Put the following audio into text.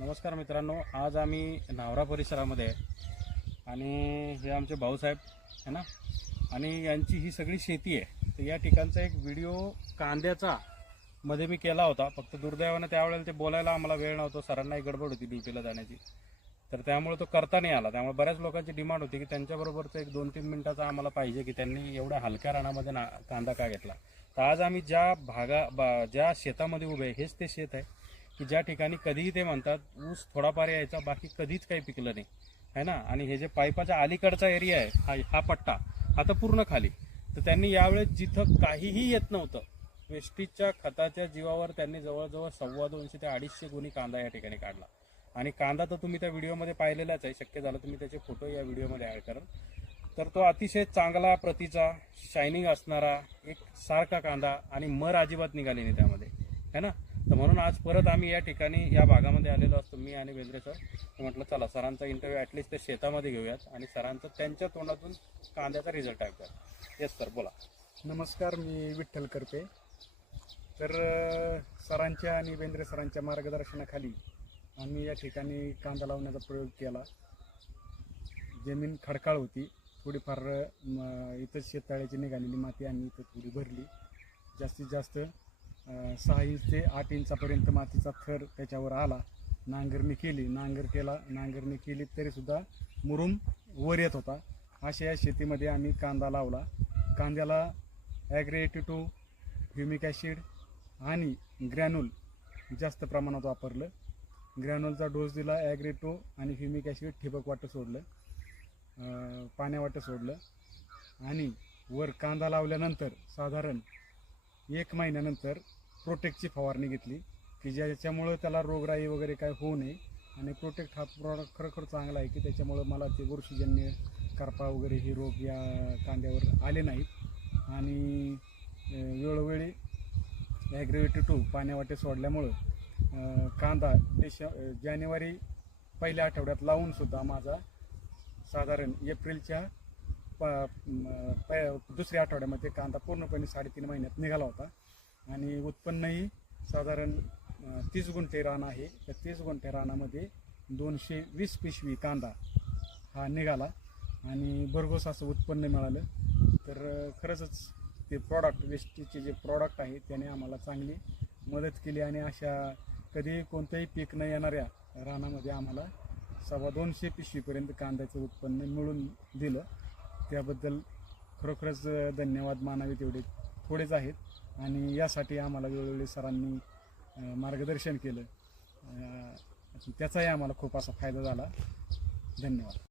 नमस्कार मित्रांनो आज आम्ही नावरा परिसरामध्ये आहे. आणि हे आमचे भाऊसाहेब आहे ना? आणि यांची ही सगळी शेती आहे. तर या ठिकाणचा एक व्हिडिओ कांद्याचा मध्ये मी केला होता. फक्त दुर्दैवानं त्यावेळेला ते बोलायला आम्हाला वेळ नव्हतो. सरांनाही गडबड होती ड्युटीला जाण्याची. तर त्यामुळे तो करता नाही आला. त्यामुळे बऱ्याच लोकांची डिमांड होती की त्यांच्याबरोबरचं एक दोन तीन मिनिटाचा आम्हाला पाहिजे की त्यांनी एवढ्या हलक्या रानामध्ये ना कांदा का घेतला. तर आज आम्ही ज्या भागा बा ज्या शेतामध्ये उभे आहे हेच ते शेत आहे. की ज्या ठिकाणी कधीही ते म्हणतात ऊस थोडाफार यायचा बाकी कधीच काही पिकलं नाही. है ना? आणि हे जे पाईपाच्या अलीकडचा एरिया आहे हा हा पट्टा आता पूर्ण खाली. तर त्यांनी यावेळेस जिथं काहीही येत नव्हतं वेस्टीजच्या खताच्या जीवावर त्यांनी जवळजवळ सव्वा दोनशे ते अडीचशे गुणी कांदा या ठिकाणी काढला. आणि कांदा तर तुम्ही त्या व्हिडिओमध्ये पाहिलेलाच आहे शक्य झालं तुम्ही त्याचे फोटो या व्हिडिओमध्ये ॲड कराल तर तो अतिशय चांगला प्रतीचा शायनिंग असणारा एक सारखा कांदा आणि मर अजिबात निघाली नाही त्यामध्ये. है ना? तर म्हणून आज परत आम्ही या ठिकाणी या भागामध्ये आलेलो असतो मी आणि बेंद्रे सर. म्हटलं चला सरांचा इंटरव्ह्यू ॲटलिस्ट त्या शेतामध्ये घेऊयात आणि सरांचं त्यांच्या तोंडातून कांद्याचा रिझल्ट ऐकूयात. येस सर बोला. नमस्कार मी विठ्ठल करपे. तर सरांच्या आणि बेंद्रे सरांच्या मार्गदर्शनाखाली आम्ही या ठिकाणी कांदा लावण्याचा प्रयोग केला. जमीन खडकाळ होती. थोडीफार इथं शेततळ्याची निघालेली माती आम्ही इथं थोडी भरली. जास्तीत जास्त सहा इंच ते आठ इंचापर्यंत मातीचा थर त्याच्यावर आला. नांगरणी केली. नांगर केला. नांगरणी केली तरीसुद्धा मुरुम वर येत होता. अशा या शेतीमध्ये आम्ही कांदा लावला. कांद्याला ॲग्रे एटी टू ह्युमिक ॲसिड आणि ग्रॅन्युल जास्त प्रमाणात वापरलं. ग्रॅन्युलचा डोस दिला ॲग्रेटो आणि ह्युमिक ॲसिड ठिबक वाटं सोडलं. पाण्यावाटं सोडलं. आणि वर कांदा लावल्यानंतर साधारण एक महिन्यानंतर प्रोटेक्टची फवारणी घेतली की ज्याच्यामुळं त्याला रोगराई वगैरे काय होऊ नये. आणि प्रोटेक्ट हा प्रॉडक्ट खरोखर चांगला आहे की त्याच्यामुळं मला ते बुरशीजन्य करपा वगैरे हे रोग या कांद्यावर आले नाहीत. आणि वेळोवेळी ॲग्रेवेटी टू पाण्यावाटे सोडल्यामुळं कांदा डिश जानेवारी पहिल्या आठवड्यात लावूनसुद्धा माझा साधारण एप्रिलच्या दुसऱ्या आठवड्यामध्ये कांदा पूर्णपणे साडेतीन महिन्यात निघाला होता. आणि उत्पन्नही साधारण तीस गुंठे रान आहे. त्या तीस गुंठे रानामध्ये दोनशे वीस पिशवी कांदा हा निघाला आणि भरघोस असं उत्पन्न मिळालं. तर खरंचच ते प्रॉडक्ट वेस्टीचे जे प्रॉडक्ट आहे त्याने आम्हाला चांगली मदत केली आणि अशा कधी कोणतंही पीक न येणाऱ्या रानामध्ये आम्हाला सव्वा दोनशे पिशवीपर्यंत कांद्याचं उत्पन्न मिळून दिलं. त्याबद्दल खरोखरच धन्यवाद मानावे तेवढे थोडेच आहेत. आणि यासाठी आम्हाला वेळोवेळी सरांनी मार्गदर्शन केलं. त्याचाही आम्हाला खूप असा फायदा झाला. धन्यवाद.